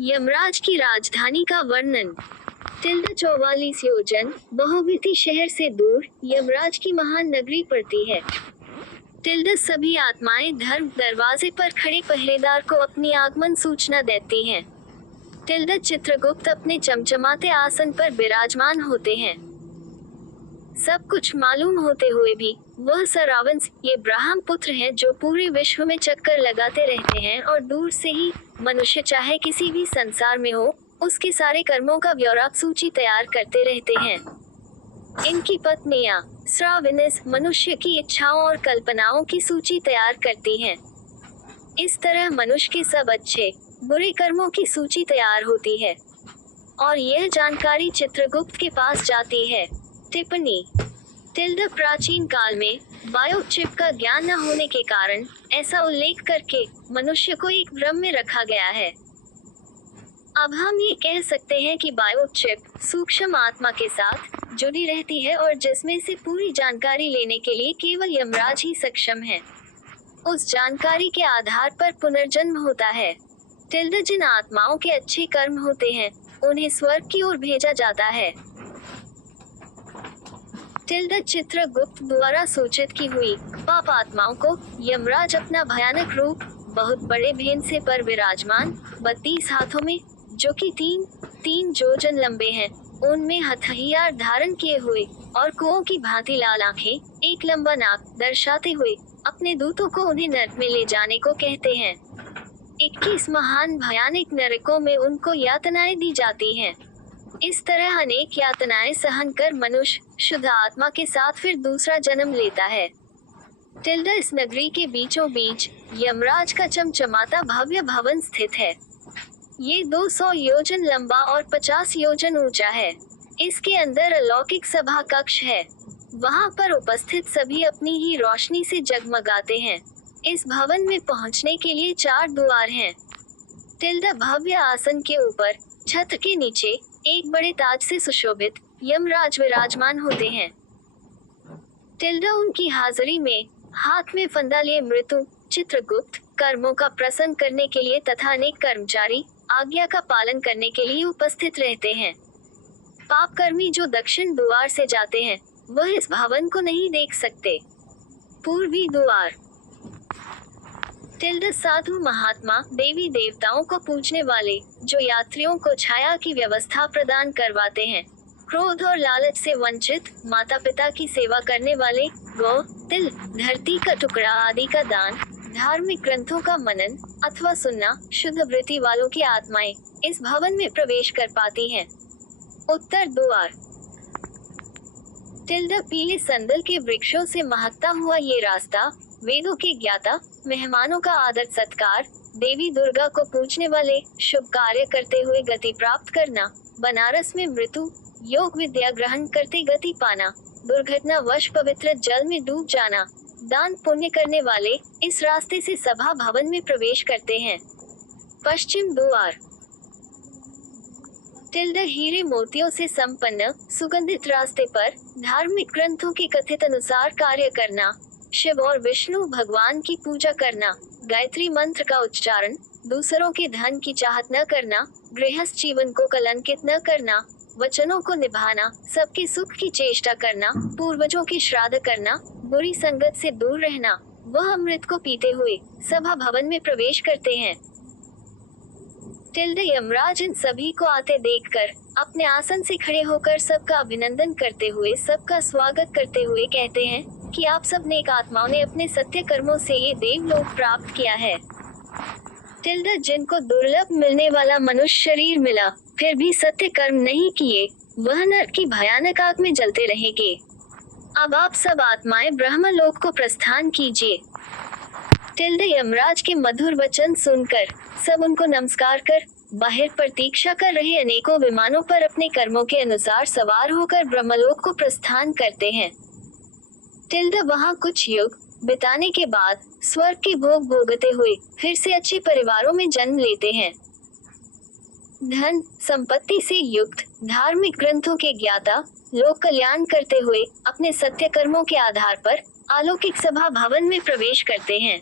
यमराज की राजधानी का वर्णन। 44 योजन बहुविधि शहर से दूर यमराज की महान नगरी पड़ती है। सभी आत्माएं धर्म दरवाजे पर खड़े पहरेदार को अपनी आगमन सूचना देती हैं। चित्रगुप्त अपने चमचमाते आसन पर विराजमान होते हैं। सब कुछ मालूम होते हुए भी वह सरावंश ये ब्राह्म पुत्र हैं जो पूरे विश्व में चक्कर लगाते रहते हैं और दूर से ही मनुष्य चाहे किसी भी संसार में हो उसके सारे कर्मों का ब्यौरा सूची तैयार करते रहते हैं। इनकी पत्नियां श्राविनिस मनुष्य की इच्छाओं और कल्पनाओं की सूची तैयार करती हैं। इस तरह मनुष्य के सब अच्छे बुरे कर्मों की सूची तैयार होती है और यह जानकारी चित्रगुप्त के पास जाती है। टिप्पणी। प्राचीन काल में बायोचिप का ज्ञान न होने के कारण ऐसा उल्लेख करके मनुष्य को एक भ्रम में रखा गया है। अब हम ये कह सकते हैं कि बायोचिप सूक्ष्म आत्मा के साथ जुड़ी रहती है और जिसमें से पूरी जानकारी लेने के लिए केवल यमराज ही सक्षम है। उस जानकारी के आधार पर पुनर्जन्म होता है। जिन आत्माओं के अच्छे कर्म होते हैं उन्हें स्वर्ग की ओर भेजा जाता है। चित्रगुप्त द्वारा सूचित की हुई पाप आत्माओं को यमराज अपना भयानक रूप बहुत बड़े भेन से पर विराजमान 32 हाथों में जो कि तीन जोजन लंबे हैं उनमें हथियार धारण किए हुए और कुओं की भांति लाल आंखें एक लंबा नाक दर्शाते हुए अपने दूतों को उन्हें नरक में ले जाने को कहते हैं। 21 महान भयानक नरकों में उनको यातनाएं दी जाती हैं। इस तरह अनेक यातनाएं सहन कर मनुष्य शुद्ध आत्मा के साथ फिर दूसरा जन्म लेता है। इस नगरी के बीचों बीच यमराज का चमचमाता भव्य भवन स्थित है। ये 200 योजन लंबा और 50 योजन ऊंचा है। इसके अंदर अलौकिक सभा कक्ष है। वहां पर उपस्थित सभी अपनी ही रोशनी से जगमगाते हैं। इस भवन में पहुंचने के लिए 4 द्वार हैं। भव्य आसन के ऊपर छत के नीचे एक बड़े ताज से सुशोभित यमराज विराजमान होते हैं। उनकी हाजिरी में हाथ में फंदा लिए मृत्यु चित्रगुप्त कर्मों का प्रसन्न करने के लिए तथा अनेक कर्मचारी आज्ञा का पालन करने के लिए उपस्थित रहते हैं। पापकर्मी जो दक्षिण द्वार से जाते हैं वह इस भवन को नहीं देख सकते। पूर्वी द्वार। साधु महात्मा देवी देवताओं को पूजने वाले जो यात्रियों को छाया की व्यवस्था प्रदान करवाते हैं। क्रोध और लालच से वंचित माता पिता की सेवा करने वाले गौ तिल धरती का टुकड़ा आदि का दान धार्मिक ग्रंथों का मनन अथवा सुनना शुद्ध वृत्ति वालों की आत्माएं इस भवन में प्रवेश कर पाती हैं। उत्तर द्वार। पीले संदल के वृक्षों से महकता हुआ ये रास्ता वेदों के ज्ञाता मेहमानों का आदर सत्कार देवी दुर्गा को पूजने वाले शुभ कार्य करते हुए गति प्राप्त करना बनारस में मृत्यु योग विद्या ग्रहण करते गति पाना दुर्घटना वश पवित्र जल में डूब जाना दान पुण्य करने वाले इस रास्ते से सभा भवन में प्रवेश करते हैं। पश्चिम द्वार। हीरे मोतियों से संपन्न सुगंधित रास्ते पर धार्मिक ग्रंथों के कथित अनुसार कार्य करना शिव और विष्णु भगवान की पूजा करना गायत्री मंत्र का उच्चारण दूसरों के धन की चाहत न करना गृहस्थ जीवन को कलंकित न करना वचनों को निभाना सबके सुख की चेष्टा करना पूर्वजों की श्राद्ध करना बुरी संगत से दूर रहना वह अमृत को पीते हुए सभा भवन में प्रवेश करते हैं। यमराज इन सभी को आते देखकर अपने आसन से खड़े होकर सबका अभिनंदन करते हुए सबका स्वागत करते हुए कहते हैं कि आप सब नेक आत्माओं ने अपने सत्य कर्मों से ये देवलोक प्राप्त किया है। जिनको दुर्लभ मिलने वाला मनुष्य शरीर मिला फिर भी सत्य कर्म नहीं किए वह नरक की भयानक आग में जलते रहेंगे। अब आप सब आत्माएं ब्रह्मलोक को प्रस्थान कीजिए। यमराज के मधुर वचन सुनकर सब उनको नमस्कार कर बाहर प्रतीक्षा कर रहे अनेकों विमानों पर अपने कर्मों के अनुसार सवार होकर ब्रह्मलोक को प्रस्थान करते हैं। वहाँ कुछ युग बिताने के बाद स्वर्ग के भोग भोगते हुए फिर से अच्छे परिवारों में जन्म लेते हैं। धन संपत्ति से युक्त धार्मिक ग्रंथों के ज्ञाता लोक कल्याण करते हुए अपने सत्य कर्मों के आधार पर अलौकिक सभा भवन में प्रवेश करते हैं।